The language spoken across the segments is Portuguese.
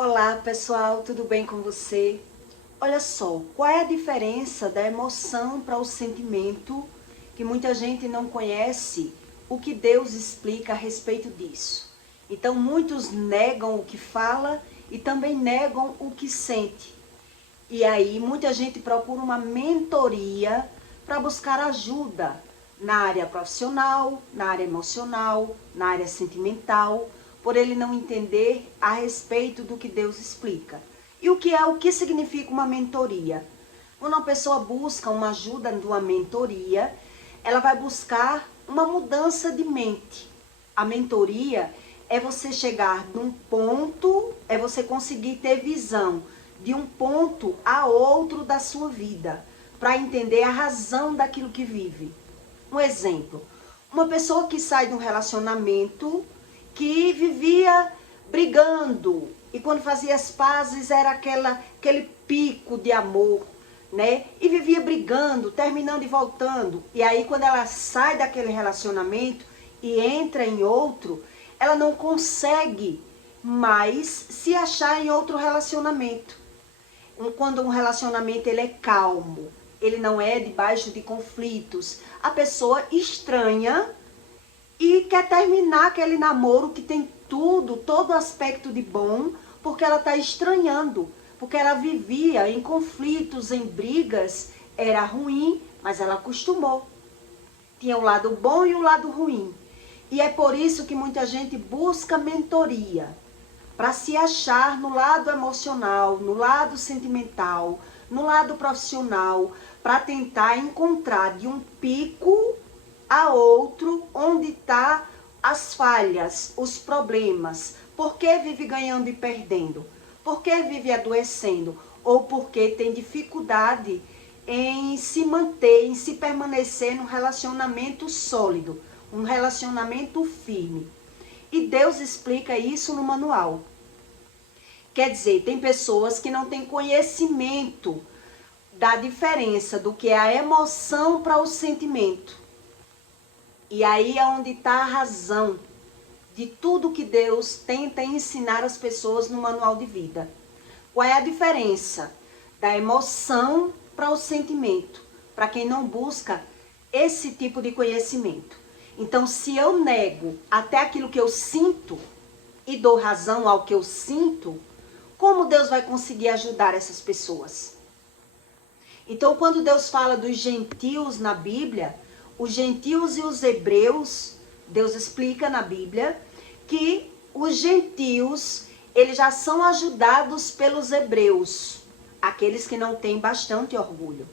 Olá pessoal, tudo bem com você? Olha só, qual é a diferença da emoção para o sentimento que muita gente não conhece o que Deus explica a respeito disso? Então muitos negam o que fala e também negam o que sente. E aí muita gente procura uma mentoria para buscar ajuda na área profissional, na área emocional, na área sentimental, por ele não entender a respeito do que Deus explica. E o que significa uma mentoria? Quando uma pessoa busca uma ajuda de uma mentoria, ela vai buscar uma mudança de mente. A mentoria é você chegar num ponto, é você conseguir ter visão de um ponto a outro da sua vida, para entender a razão daquilo que vive. Um exemplo, uma pessoa que sai de um relacionamento que vivia brigando e quando fazia as pazes era aquele pico de amor, né? E vivia brigando, terminando e voltando. E aí quando ela sai daquele relacionamento e entra em outro, ela não consegue mais se achar em outro relacionamento. Quando um relacionamento ele é calmo, ele não é debaixo de conflitos, a pessoa estranha e quer terminar aquele namoro que tem tudo, todo aspecto de bom, porque ela está estranhando, porque ela vivia em conflitos, em brigas, era ruim, mas ela acostumou. Tinha o lado bom e o lado ruim. E é por isso que muita gente busca mentoria, para se achar no lado emocional, no lado sentimental, no lado profissional, para tentar encontrar de um pico a outro onde está as falhas, os problemas. Por que vive ganhando e perdendo? Por que vive adoecendo? Ou porque tem dificuldade em se manter, em se permanecer num relacionamento sólido, um relacionamento firme. E Deus explica isso no manual. Quer dizer, tem pessoas que não têm conhecimento da diferença do que é a emoção para o sentimento. E aí é onde está a razão de tudo que Deus tenta ensinar as pessoas no manual de vida. Qual é a diferença da emoção para o sentimento? Para quem não busca esse tipo de conhecimento. Então, se eu nego até aquilo que eu sinto e dou razão ao que eu sinto, como Deus vai conseguir ajudar essas pessoas? Então, quando Deus fala dos gentios na Bíblia, os gentios e os hebreus, Deus explica na Bíblia que os gentios, eles já são ajudados pelos hebreus, aqueles que não têm bastante orgulho,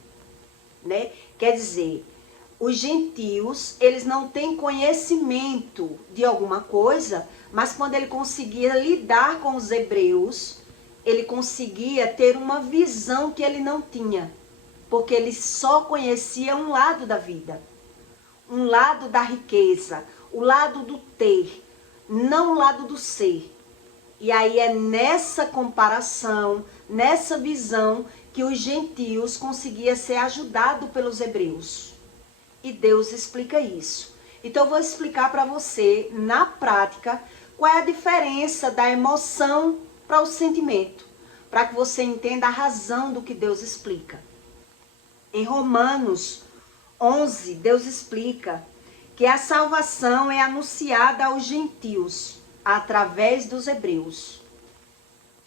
né? Quer dizer, os gentios, eles não têm conhecimento de alguma coisa, mas quando ele conseguia lidar com os hebreus, ele conseguia ter uma visão que ele não tinha, porque ele só conhecia um lado da vida, um lado da riqueza, o lado do ter, não o lado do ser. E aí é nessa comparação, nessa visão, que os gentios conseguiam ser ajudados pelos hebreus. E Deus explica isso. Então eu vou explicar para você, na prática, qual é a diferença da emoção para o sentimento, para que você entenda a razão do que Deus explica. Em Romanos 11, Deus explica que a salvação é anunciada aos gentios através dos hebreus.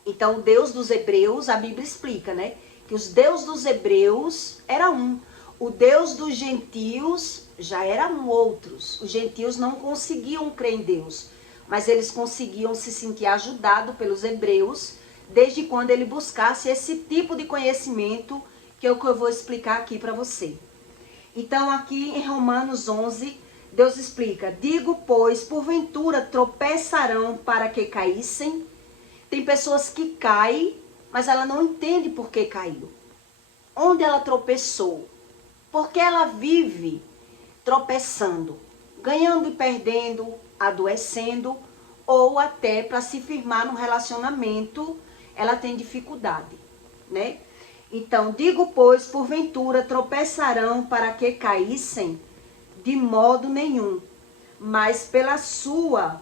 Então, o Deus dos hebreus, a Bíblia explica, né? Que os Deus dos hebreus era um. O Deus dos gentios já eram outros. Os gentios não conseguiam crer em Deus, mas eles conseguiam se sentir ajudados pelos hebreus, desde quando ele buscasse esse tipo de conhecimento, que é o que eu vou explicar aqui para você. Então, aqui em Romanos 11, Deus explica: digo, pois, porventura tropeçarão para que caíssem? Tem pessoas que caem, mas ela não entende por que caiu. Onde ela tropeçou? Porque ela vive tropeçando, ganhando e perdendo, adoecendo, ou até para se firmar num relacionamento, ela tem dificuldade, né? Então, digo, pois, porventura tropeçarão para que caíssem? De modo nenhum, mas pela sua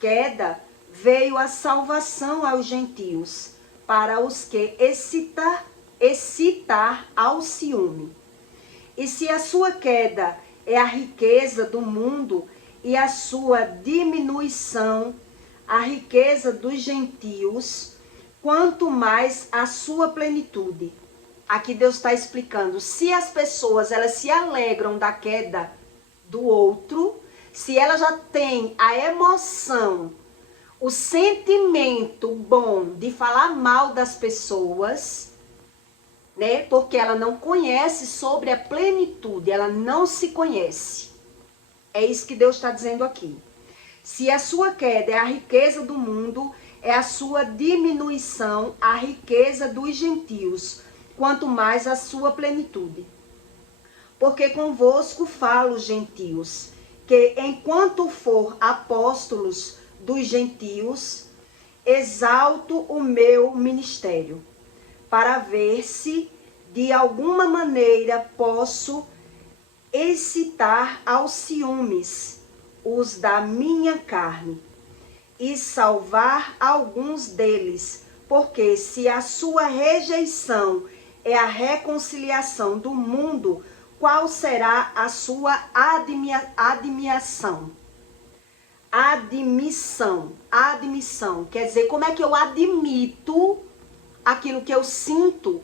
queda veio a salvação aos gentios, para os que excitar ao ciúme. E se a sua queda é a riqueza do mundo e a sua diminuição, a riqueza dos gentios, quanto mais a sua plenitude. Aqui Deus está explicando, se as pessoas elas se alegram da queda do outro, se ela já tem a emoção, o sentimento bom de falar mal das pessoas, né? Porque ela não conhece sobre a plenitude, ela não se conhece. É isso que Deus está dizendo aqui. Se a sua queda é a riqueza do mundo, é a sua diminuição, a riqueza dos gentios, quanto mais a sua plenitude. Porque convosco falo, gentios, que enquanto for apóstolos dos gentios, exalto o meu ministério, para ver se de alguma maneira posso excitar aos ciúmes os da minha carne e salvar alguns deles, porque se a sua rejeição é a reconciliação do mundo, qual será a sua admissão? Admissão, quer dizer, como é que eu admito aquilo que eu sinto?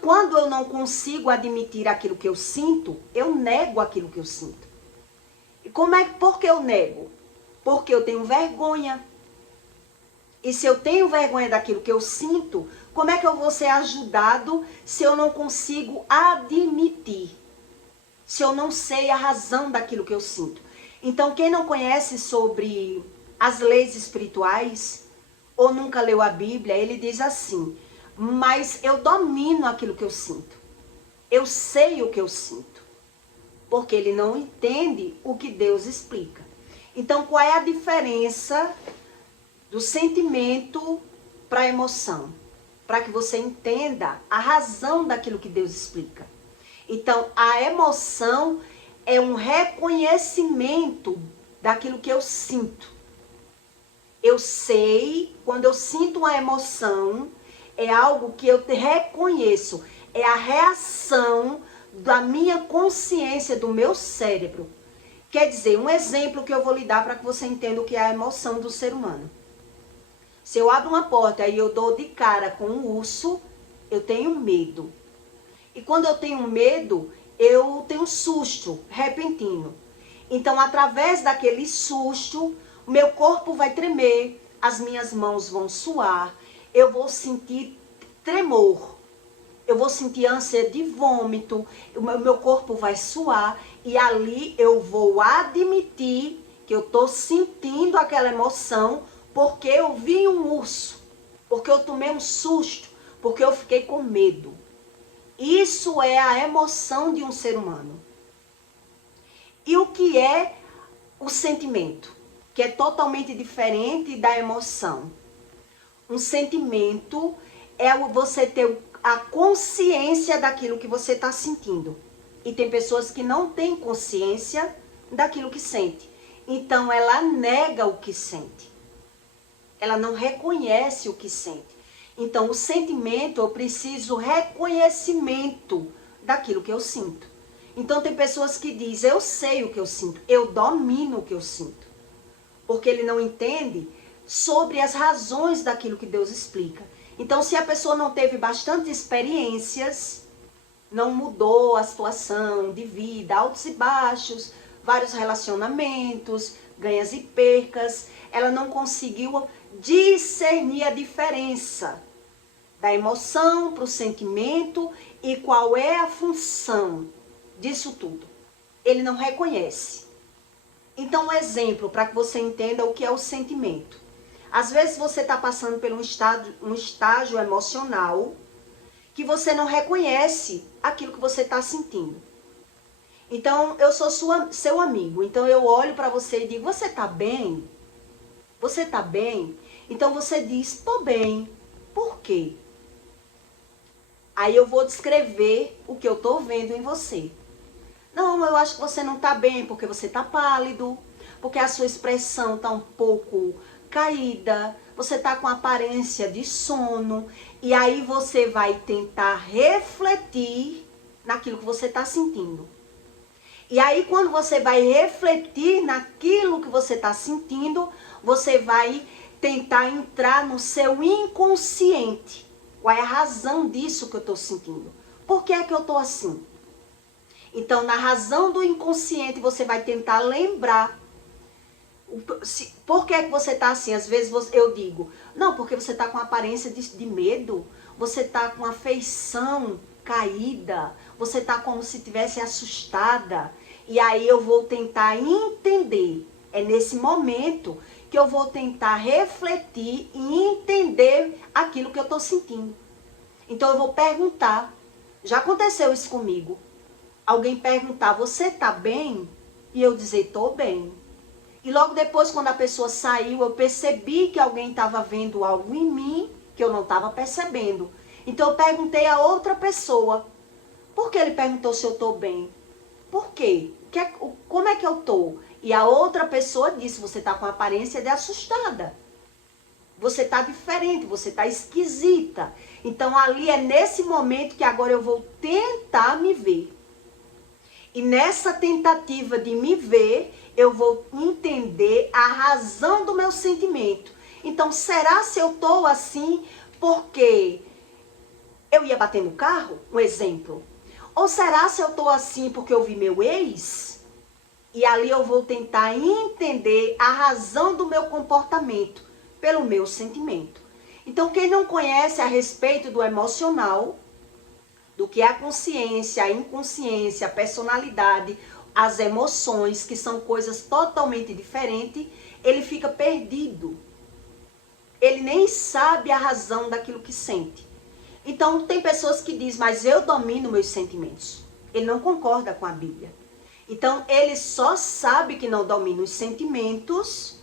Quando eu não consigo admitir aquilo que eu sinto, eu nego aquilo que eu sinto. E por que eu nego? Porque eu tenho vergonha. E se eu tenho vergonha daquilo que eu sinto, como é que eu vou ser ajudado se eu não consigo admitir? Se eu não sei a razão daquilo que eu sinto? Então, quem não conhece sobre as leis espirituais, ou nunca leu a Bíblia, ele diz assim, mas eu domino aquilo que eu sinto. Eu sei o que eu sinto. Porque ele não entende o que Deus explica. Então, qual é a diferença do sentimento para a emoção? Para que você entenda a razão daquilo que Deus explica. Então, a emoção é um reconhecimento daquilo que eu sinto. Eu sei, quando eu sinto uma emoção, é algo que eu reconheço. É a reação da minha consciência, do meu cérebro. Quer dizer, um exemplo que eu vou lhe dar para que você entenda o que é a emoção do ser humano. Se eu abro uma porta e eu dou de cara com um urso, eu tenho medo. E quando eu tenho medo, eu tenho susto repentino. Então, através daquele susto, o meu corpo vai tremer, as minhas mãos vão suar, eu vou sentir tremor, eu vou sentir ânsia de vômito, o meu corpo vai suar e ali eu vou admitir que eu estou sentindo aquela emoção porque eu vi um urso, porque eu tomei um susto, porque eu fiquei com medo. Isso é a emoção de um ser humano. E o que é o sentimento? Que é totalmente diferente da emoção. Um sentimento é você ter a consciência daquilo que você está sentindo. E tem pessoas que não têm consciência daquilo que sente. Então ela nega o que sente. Ela não reconhece o que sente. Então o sentimento, eu preciso reconhecimento daquilo que eu sinto. Então tem pessoas que dizem, eu sei o que eu sinto, eu domino o que eu sinto. Porque ele não entende sobre as razões daquilo que Deus explica. Então, se a pessoa não teve bastante experiências, não mudou a situação de vida, altos e baixos, vários relacionamentos, ganhas e percas, ela não conseguiu discernir a diferença da emoção para o sentimento e qual é a função disso tudo. Ele não reconhece. Então, um exemplo para que você entenda o que é o sentimento. Às vezes você está passando por um estágio emocional que você não reconhece aquilo que você está sentindo. Então, eu sou seu amigo. Então, eu olho para você e digo, você está bem? Você está bem? Então, você diz, estou bem. Por quê? Aí eu vou descrever o que eu estou vendo em você. Não, eu acho que você não está bem porque você está pálido, porque a sua expressão está um pouco caída, você está com aparência de sono, e aí você vai tentar refletir naquilo que você está sentindo. E aí quando você vai refletir naquilo que você está sentindo, você vai tentar entrar no seu inconsciente. Qual é a razão disso que eu estou sentindo? Por que é que eu estou assim? Então, na razão do inconsciente, você vai tentar lembrar. Por que é que você está assim? Às vezes eu digo, não, porque você está com aparência de medo, você está com a feição caída, você está como se estivesse assustada. E aí eu vou tentar entender. É nesse momento que eu vou tentar refletir e entender aquilo que eu estou sentindo. Então eu vou perguntar. Já aconteceu isso comigo. Alguém perguntar, você está bem? E eu dizer, estou bem. E logo depois, quando a pessoa saiu, eu percebi que alguém estava vendo algo em mim que eu não estava percebendo. Então eu perguntei a outra pessoa, por que ele perguntou se eu estou bem? Por quê? Como é que eu estou? E a outra pessoa disse, você está com aparência de assustada. Você está diferente, você está esquisita. Então ali é nesse momento que agora eu vou tentar me ver. E nessa tentativa de me ver, eu vou entender a razão do meu sentimento. Então, será se eu estou assim porque eu ia bater no carro? Um exemplo. Ou será se eu estou assim porque eu vi meu ex? E ali eu vou tentar entender a razão do meu comportamento pelo meu sentimento. Então, quem não conhece a respeito do emocional, do que é a consciência, a inconsciência, a personalidade, as emoções, que são coisas totalmente diferentes, ele fica perdido. Ele nem sabe a razão daquilo que sente. Então, tem pessoas que dizem, mas eu domino meus sentimentos. Ele não concorda com a Bíblia. Então, ele só sabe que não domina os sentimentos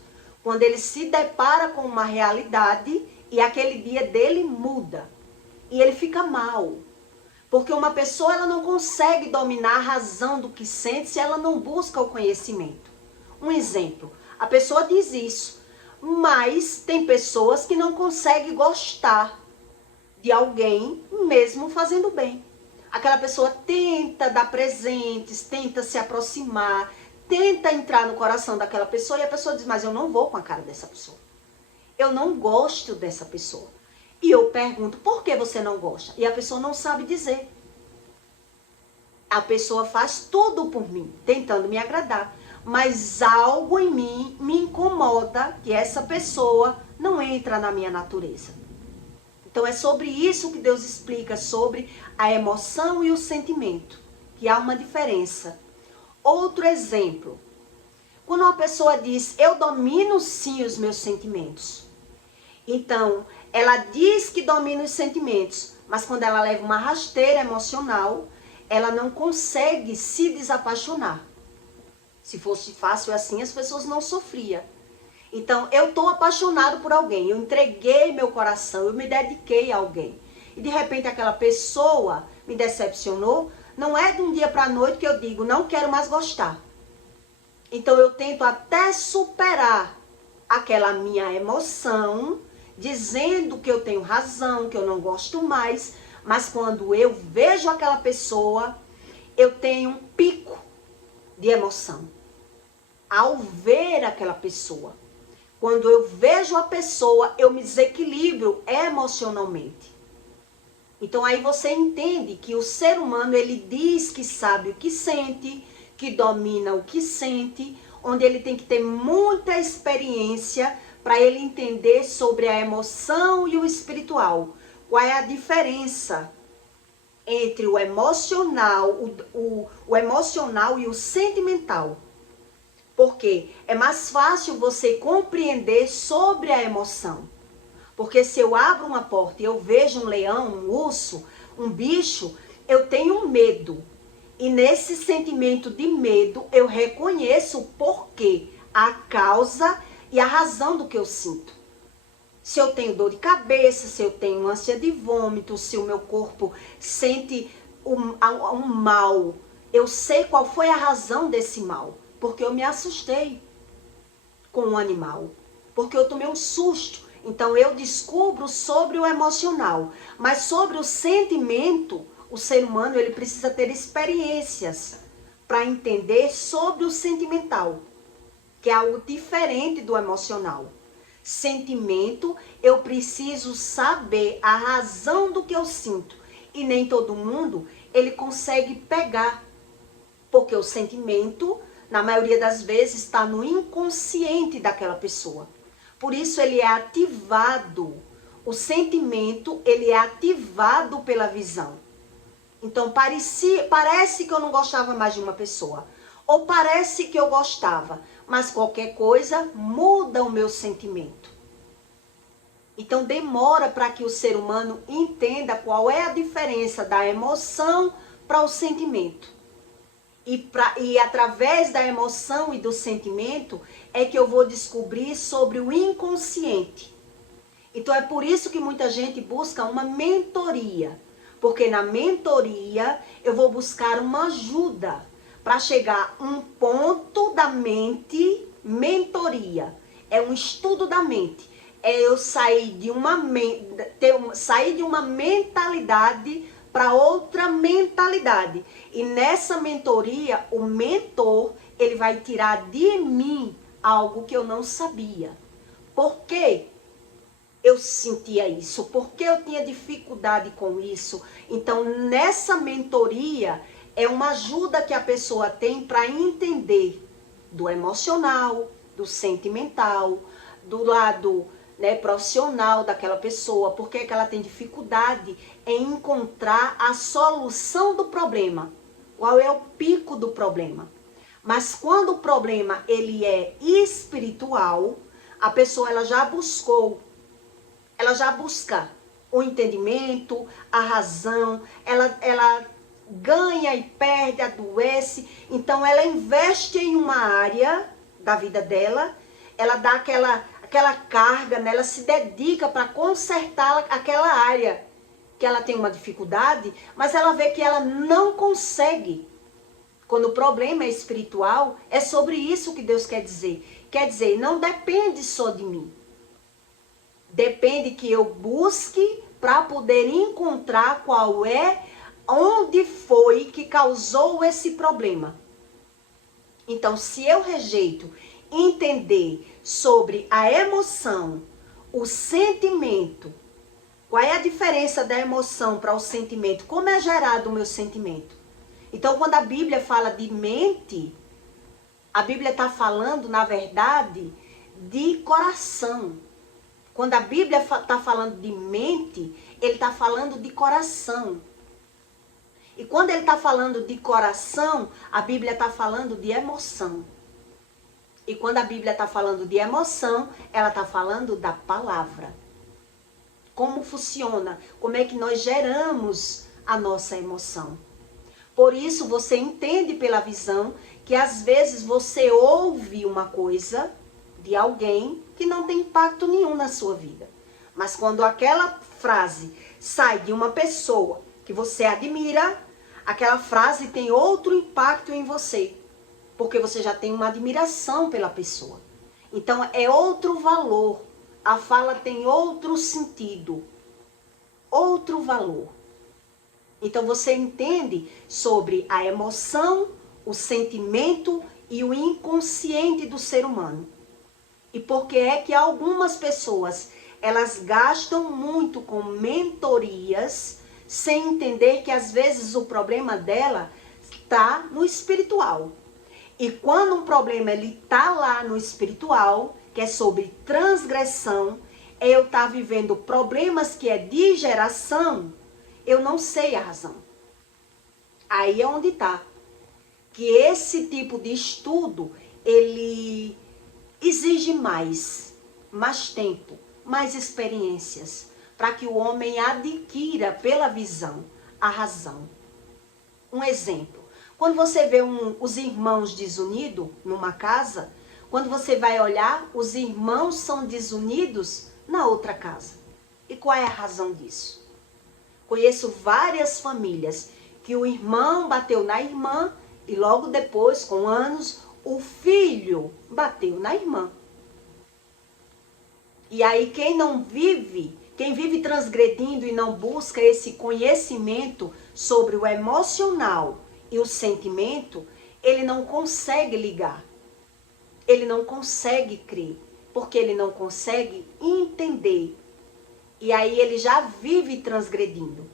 quando ele se depara com uma realidade e aquele dia dele muda. E ele fica mal. Porque uma pessoa ela não consegue dominar a razão do que sente se ela não busca o conhecimento. Um exemplo, a pessoa diz isso, mas tem pessoas que não conseguem gostar de alguém mesmo fazendo bem. Aquela pessoa tenta dar presentes, tenta se aproximar, tenta entrar no coração daquela pessoa e a pessoa diz, mas eu não vou com a cara dessa pessoa. Eu não gosto dessa pessoa. E eu pergunto, por que você não gosta? E a pessoa não sabe dizer. A pessoa faz tudo por mim, tentando me agradar. Mas algo em mim me incomoda que essa pessoa não entra na minha natureza. Então é sobre isso que Deus explica, sobre a emoção e o sentimento, que há uma diferença. Outro exemplo, quando uma pessoa diz, eu domino sim os meus sentimentos. Então, ela diz que domina os sentimentos, mas quando ela leva uma rasteira emocional, ela não consegue se desapaixonar. Se fosse fácil assim, as pessoas não sofriam. Então, eu estou apaixonado por alguém, eu entreguei meu coração, eu me dediquei a alguém. E de repente aquela pessoa me decepcionou, não é de um dia para a noite que eu digo, não quero mais gostar. Então, eu tento até superar aquela minha emoção, dizendo que eu tenho razão, que eu não gosto mais, mas quando eu vejo aquela pessoa, eu tenho um pico de emoção. Ao ver aquela pessoa. Quando eu vejo a pessoa, eu me desequilibro emocionalmente. Então aí você entende que o ser humano, ele diz que sabe o que sente, que domina o que sente, onde ele tem que ter muita experiência para ele entender sobre a emoção e o espiritual. Qual é a diferença entre o emocional, o emocional e o sentimental? Porque é mais fácil você compreender sobre a emoção. Porque se eu abro uma porta e eu vejo um leão, um urso, um bicho, eu tenho medo. E nesse sentimento de medo, eu reconheço o porquê, a causa e a razão do que eu sinto. Se eu tenho dor de cabeça, se eu tenho ânsia de vômito, se o meu corpo sente um mal, eu sei qual foi a razão desse mal. Porque eu me assustei com um animal. porque eu tomei um susto. Então eu descubro sobre o emocional, mas sobre o sentimento, o ser humano ele precisa ter experiências para entender sobre o sentimental, que é algo diferente do emocional. Sentimento, eu preciso saber a razão do que eu sinto. E nem todo mundo, ele consegue pegar. Porque o sentimento, na maioria das vezes, está no inconsciente daquela pessoa. Por isso ele é ativado. O sentimento, ele é ativado pela visão. Então parece que eu não gostava mais de uma pessoa. Ou parece que eu gostava. Mas qualquer coisa muda o meu sentimento. Então demora para que o ser humano entenda qual é a diferença da emoção para o sentimento. E através da emoção e do sentimento é que eu vou descobrir sobre o inconsciente. Então é por isso que muita gente busca uma mentoria. Porque na mentoria eu vou buscar uma ajuda para chegar a um ponto da mente. Mentoria é um estudo da mente. É eu sair de uma mentalidade para outra mentalidade. E nessa mentoria, o mentor, ele vai tirar de mim algo que eu não sabia. Por quê? Eu sentia isso, porque eu tinha dificuldade com isso. Então, nessa mentoria, é uma ajuda que a pessoa tem para entender do emocional, do sentimental, do lado profissional daquela pessoa, porque que ela tem dificuldade em encontrar a solução do problema. Qual é o pico do problema? Mas quando o problema ele é espiritual, a pessoa ela já busca o entendimento, a razão, ela ganha e perde, adoece. Então ela investe em uma área da vida dela, ela dá aquela carga, né? Ela se dedica para consertar aquela área que ela tem uma dificuldade, mas ela vê que ela não consegue. Quando o problema é espiritual, é sobre isso que Deus quer dizer. Quer dizer, não depende só de mim. Depende que eu busque para poder encontrar onde foi que causou esse problema. Então, se eu rejeito entender sobre a emoção, o sentimento, qual é a diferença da emoção para o sentimento? Como é gerado o meu sentimento? Então, quando a Bíblia fala de mente, a Bíblia está falando, na verdade, de coração. Quando a Bíblia está falando de mente, ele está falando de coração. E quando ele está falando de coração, a Bíblia está falando de emoção. E quando a Bíblia está falando de emoção, ela está falando da palavra. Como funciona? Como é que nós geramos a nossa emoção? Por isso você entende pela visão que às vezes você ouve uma coisa de alguém que não tem impacto nenhum na sua vida. Mas quando aquela frase sai de uma pessoa que você admira, aquela frase tem outro impacto em você. Porque você já tem uma admiração pela pessoa. Então é outro valor. A fala tem outro sentido. Outro valor. Então você entende sobre a emoção, o sentimento e o inconsciente do ser humano. E por que é que algumas pessoas, elas gastam muito com mentorias, sem entender que às vezes o problema dela está no espiritual. E quando um problema ele está lá no espiritual, que é sobre transgressão, eu estar vivendo problemas que é de geração, eu não sei a razão. Aí é onde está. Que esse tipo de estudo, ele exige mais tempo, mais experiências, para que o homem adquira pela visão a razão. Um exemplo. Quando você vê os irmãos desunidos numa casa, quando você vai olhar, os irmãos são desunidos na outra casa. E qual é a razão disso? Conheço várias famílias que o irmão bateu na irmã e logo depois, com anos, o filho bateu na irmã. E aí quem vive transgredindo e não busca esse conhecimento sobre o emocional e o sentimento, ele não consegue ligar. Ele não consegue crer, porque ele não consegue entender. E aí ele já vive transgredindo.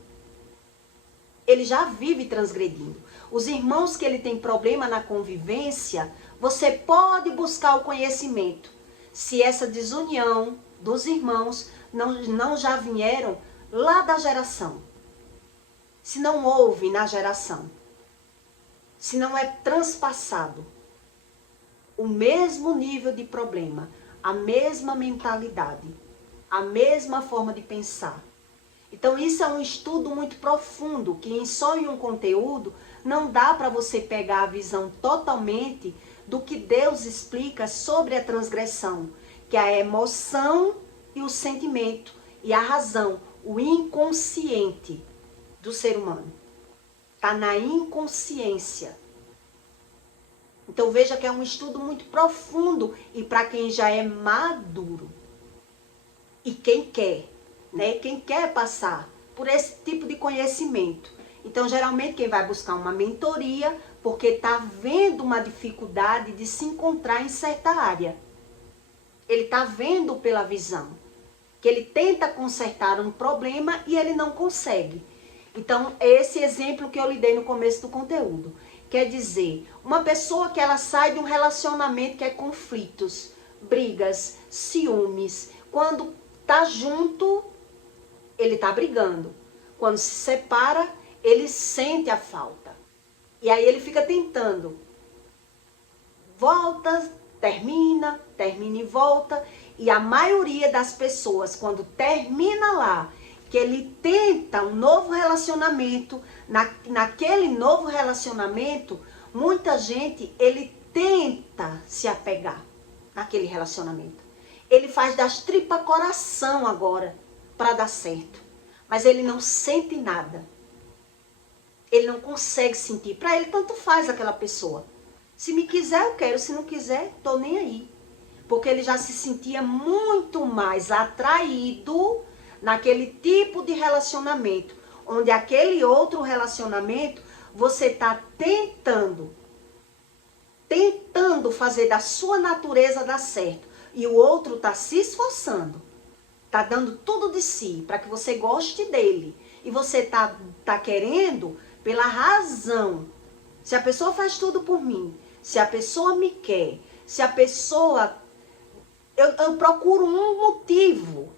Ele já vive transgredindo. Os irmãos que ele tem problema na convivência, você pode buscar o conhecimento. Se essa desunião dos irmãos não já vieram lá da geração. Se não houve na geração. Se não é transpassado. O mesmo nível de problema, a mesma mentalidade, a mesma forma de pensar. Então isso é um estudo muito profundo, que só em um conteúdo não dá para você pegar a visão totalmente do que Deus explica sobre a transgressão, que é a emoção e o sentimento, e a razão, o inconsciente do ser humano. Está na inconsciência. Então veja que é um estudo muito profundo e para quem já é maduro. E quem quer, né? Quem quer passar por esse tipo de conhecimento. Então geralmente quem vai buscar uma mentoria porque está vendo uma dificuldade de se encontrar em certa área. Ele está vendo pela visão. Que ele tenta consertar um problema e ele não consegue. Então é esse exemplo que eu lhe dei no começo do conteúdo. Quer dizer, uma pessoa que ela sai de um relacionamento que é conflitos, brigas, ciúmes. Quando tá junto, ele tá brigando. Quando se separa, ele sente a falta. E aí ele fica tentando. Volta, termina e volta. E a maioria das pessoas, quando termina lá, que ele tenta um novo relacionamento, naquele novo relacionamento, muita gente, ele tenta se apegar naquele relacionamento. Ele faz das tripas coração agora para dar certo. Mas ele não sente nada. Ele não consegue sentir. Para ele, tanto faz aquela pessoa. Se me quiser, eu quero. Se não quiser, tô nem aí. Porque ele já se sentia muito mais atraído naquele tipo de relacionamento, onde aquele outro relacionamento você está tentando fazer da sua natureza dar certo, e o outro está se esforçando, está dando tudo de si para que você goste dele, e você tá querendo pela razão. Se a pessoa faz tudo por mim, se a pessoa me quer, se a pessoa... Eu procuro um motivo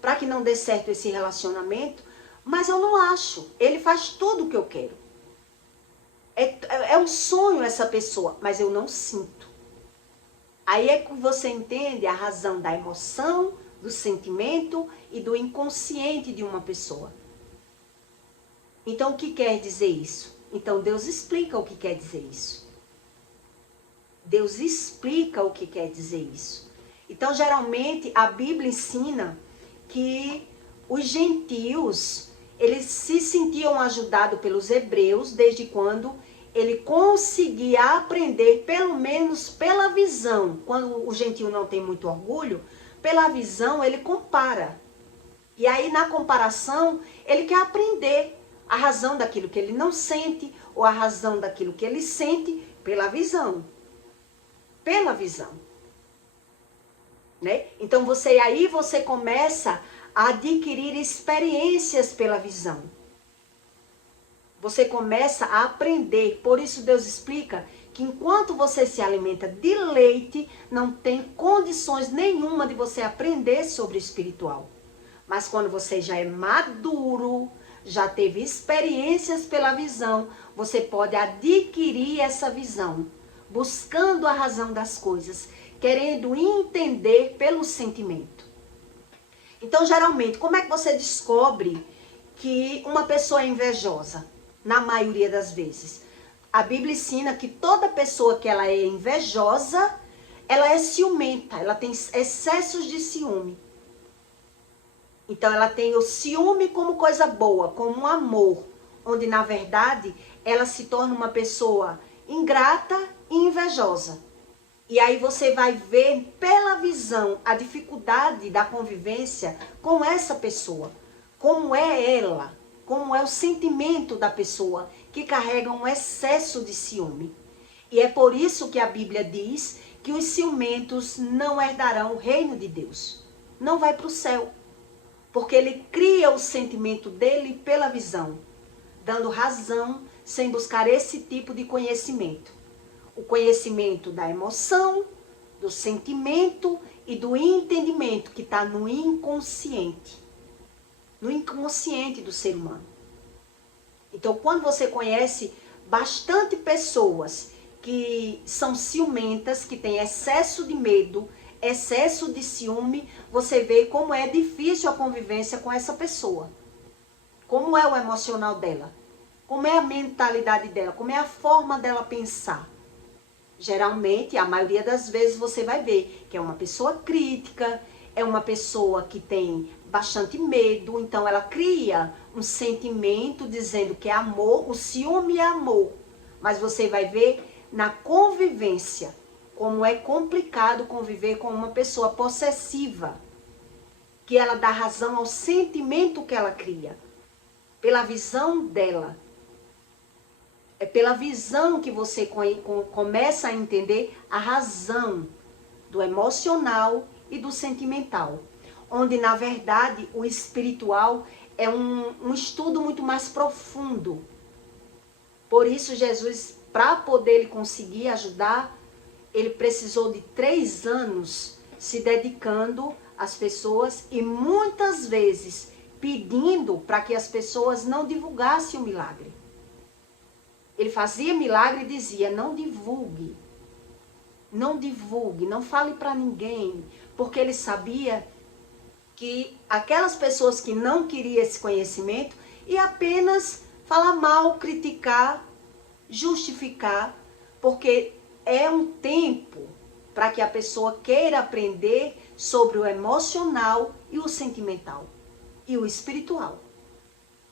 para que não dê certo esse relacionamento, mas eu não acho. Ele faz tudo o que eu quero. É um sonho essa pessoa, mas eu não sinto. Aí é que você entende a razão da emoção, do sentimento e do inconsciente de uma pessoa. Então o que quer dizer isso? Então Deus explica o que quer dizer isso. Deus explica o que quer dizer isso. Então geralmente a Bíblia ensina que os gentios, eles se sentiam ajudados pelos hebreus desde quando ele conseguia aprender, pelo menos pela visão. Quando o gentio não tem muito orgulho, pela visão ele compara. E aí na comparação ele quer aprender a razão daquilo que ele não sente ou a razão daquilo que ele sente pela visão. Pela visão. Né? Então você começa a adquirir experiências pela visão. Você começa a aprender. Por isso Deus explica que enquanto você se alimenta de leite, não tem condições nenhuma de você aprender sobre o espiritual. Mas quando você já é maduro, já teve experiências pela visão, você pode adquirir essa visão, buscando a razão das coisas, querendo entender pelo sentimento. Então, geralmente, como é que você descobre que uma pessoa é invejosa? Na maioria das vezes. A Bíblia ensina que toda pessoa que ela é invejosa, ela é ciumenta, ela tem excessos de ciúme. Então, ela tem o ciúme como coisa boa, como um amor, onde, na verdade, ela se torna uma pessoa ingrata e invejosa. E aí você vai ver pela visão a dificuldade da convivência com essa pessoa. Como é ela, como é o sentimento da pessoa que carrega um excesso de ciúme. E é por isso que a Bíblia diz que os ciumentos não herdarão o reino de Deus. Não vai para o céu. Porque ele cria o sentimento dele pela visão, dando razão sem buscar esse tipo de conhecimento. O conhecimento da emoção, do sentimento e do entendimento que está no inconsciente do ser humano. Então, quando você conhece bastante pessoas que são ciumentas, que têm excesso de medo, excesso de ciúme, você vê como é difícil a convivência com essa pessoa. Como é o emocional dela, como é a mentalidade dela, como é a forma dela pensar. Geralmente, a maioria das vezes você vai ver que é uma pessoa crítica, é uma pessoa que tem bastante medo, então ela cria um sentimento dizendo que é amor, o ciúme é amor. Mas você vai ver na convivência como é complicado conviver com uma pessoa possessiva, que ela dá razão ao sentimento que ela cria, pela visão dela. É pela visão que você começa a entender a razão do emocional e do sentimental. Onde, na verdade, o espiritual é um estudo muito mais profundo. Por isso, Jesus, para poder conseguir ajudar, ele precisou de 3 anos se dedicando às pessoas e muitas vezes pedindo para que as pessoas não divulgassem o milagre. Ele fazia milagre e dizia, não divulgue, não fale para ninguém, porque ele sabia que aquelas pessoas que não queriam esse conhecimento iam apenas falar mal, criticar, justificar, porque é um tempo para que a pessoa queira aprender sobre o emocional e o sentimental e o espiritual,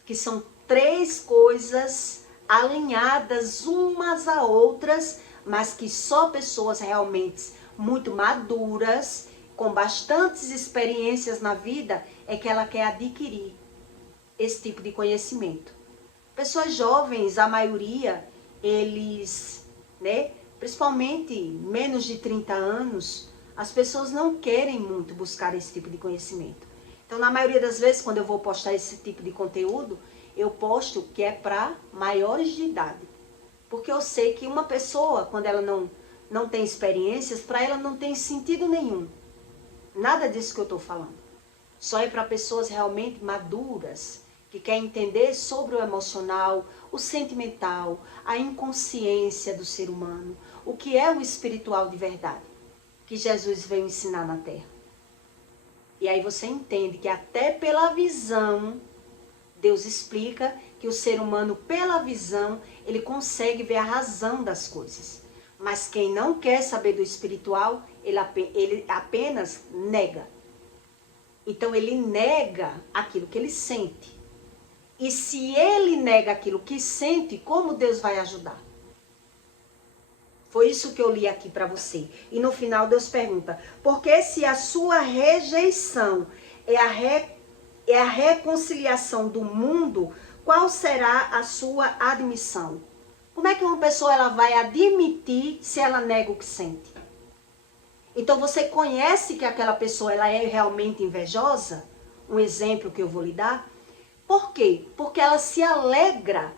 que são 3 coisas alinhadas umas a outras, mas que só pessoas realmente muito maduras, com bastantes experiências na vida, é que ela quer adquirir esse tipo de conhecimento. Pessoas jovens, a maioria, eles, principalmente menos de 30 anos, as pessoas não querem muito buscar esse tipo de conhecimento. Então, na maioria das vezes, quando eu vou postar esse tipo de conteúdo, eu posto que é para maiores de idade. Porque eu sei que uma pessoa, quando ela não tem experiências, para ela não tem sentido nenhum. Nada disso que eu estou falando. Só é para pessoas realmente maduras, que querem entender sobre o emocional, o sentimental, a inconsciência do ser humano, o que é o espiritual de verdade, que Jesus veio ensinar na Terra. E aí você entende que até pela visão, Deus explica que o ser humano, pela visão, ele consegue ver a razão das coisas. Mas quem não quer saber do espiritual, ele apenas nega. Então ele nega aquilo que ele sente. E se ele nega aquilo que sente, como Deus vai ajudar? Foi isso que eu li aqui para você. E no final Deus pergunta, porque se a sua rejeição é a reconciliação do mundo, qual será a sua admissão? Como é que uma pessoa ela vai admitir se ela nega o que sente? Então você conhece que aquela pessoa ela é realmente invejosa? Um exemplo que eu vou lhe dar. Por quê? Porque ela se alegra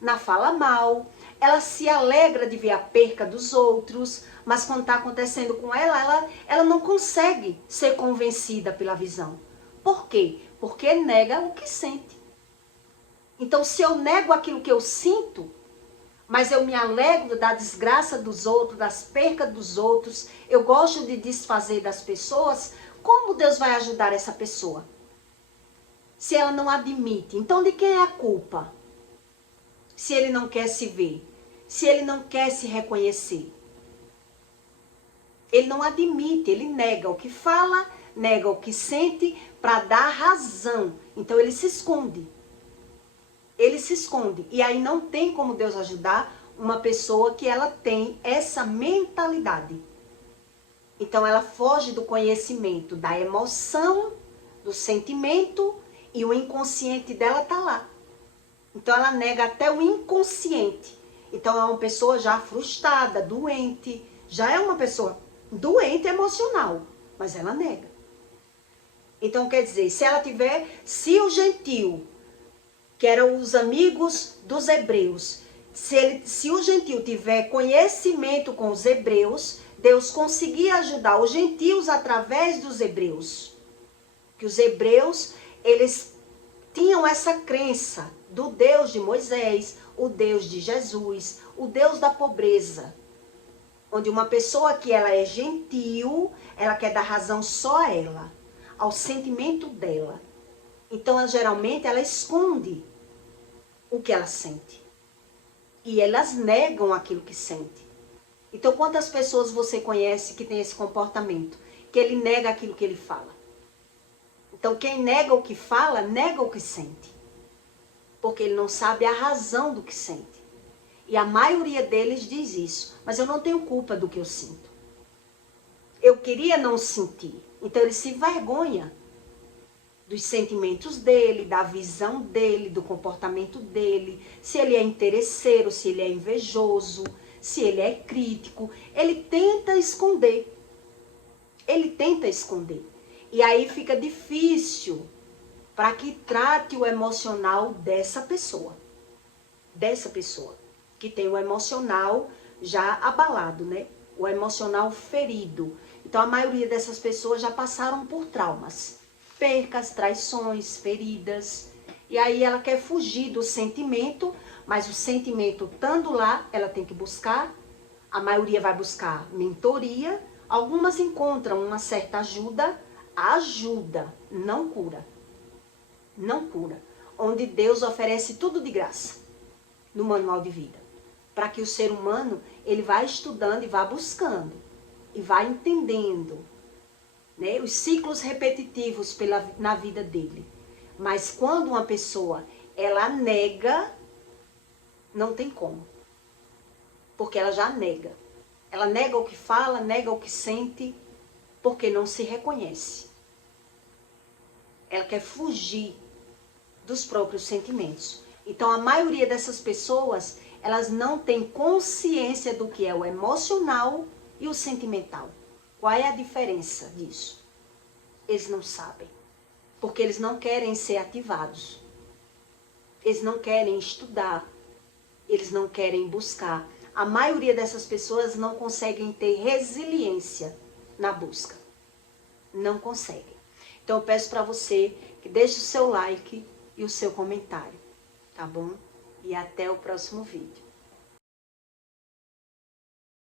na fala mal, ela se alegra de ver a perca dos outros, mas quando está acontecendo com ela não consegue ser convencida pela visão. Por quê? Porque nega o que sente. Então, se eu nego aquilo que eu sinto, mas eu me alegro da desgraça dos outros, das percas dos outros, eu gosto de desfazer das pessoas, como Deus vai ajudar essa pessoa? Se ela não admite. Então, de quem é a culpa? Se ele não quer se ver, se ele não quer se reconhecer. Ele não admite, ele nega o que fala, nega o que sente para dar razão. Então ele se esconde. Ele se esconde. E aí não tem como Deus ajudar uma pessoa que ela tem essa mentalidade. Então ela foge do conhecimento, da emoção, do sentimento, e o inconsciente dela tá lá. Então ela nega até o inconsciente. Então é uma pessoa já frustrada, doente, já é uma pessoa doente emocional, mas ela nega. Então quer dizer, se o gentil, que eram os amigos dos hebreus, se o gentil tiver conhecimento com os hebreus, Deus conseguia ajudar os gentios através dos hebreus. Que os hebreus, eles tinham essa crença do Deus de Moisés, o Deus de Jesus, o Deus da pobreza. Onde uma pessoa que ela é gentil, ela quer dar razão só a ela, ao sentimento dela. Então, geralmente, ela esconde o que ela sente. E elas negam aquilo que sente. Então, quantas pessoas você conhece que tem esse comportamento? Que ele nega aquilo que ele fala. Então, quem nega o que fala, nega o que sente. Porque ele não sabe a razão do que sente. E a maioria deles diz isso. Mas eu não tenho culpa do que eu sinto. Eu queria não sentir. Então, ele se envergonha dos sentimentos dele, da visão dele, do comportamento dele, se ele é interesseiro, se ele é invejoso, se ele é crítico. Ele tenta esconder. Ele tenta esconder. E aí fica difícil para que trate o emocional dessa pessoa. Dessa pessoa, que tem o emocional já abalado, né? O emocional ferido. Então, a maioria dessas pessoas já passaram por traumas. Percas, traições, feridas. E aí ela quer fugir do sentimento, mas o sentimento estando lá, ela tem que buscar. A maioria vai buscar mentoria. Algumas encontram uma certa ajuda. Ajuda, não cura. Não cura. Onde Deus oferece tudo de graça no manual de vida. Para que o ser humano, ele vá estudando e vá buscando. E vá entendendo, né, os ciclos repetitivos na vida dele. Mas quando uma pessoa, ela nega, não tem como. Porque ela já nega. Ela nega o que fala, nega o que sente, porque não se reconhece. Ela quer fugir dos próprios sentimentos. Então, a maioria dessas pessoas, elas não têm consciência do que é o emocional e o sentimental. Qual é a diferença disso? Eles não sabem. Porque eles não querem ser ativados. Eles não querem estudar. Eles não querem buscar. A maioria dessas pessoas não conseguem ter resiliência na busca. Não conseguem. Então, eu peço para você que deixe o seu like e o seu comentário. Tá bom? E até o próximo vídeo.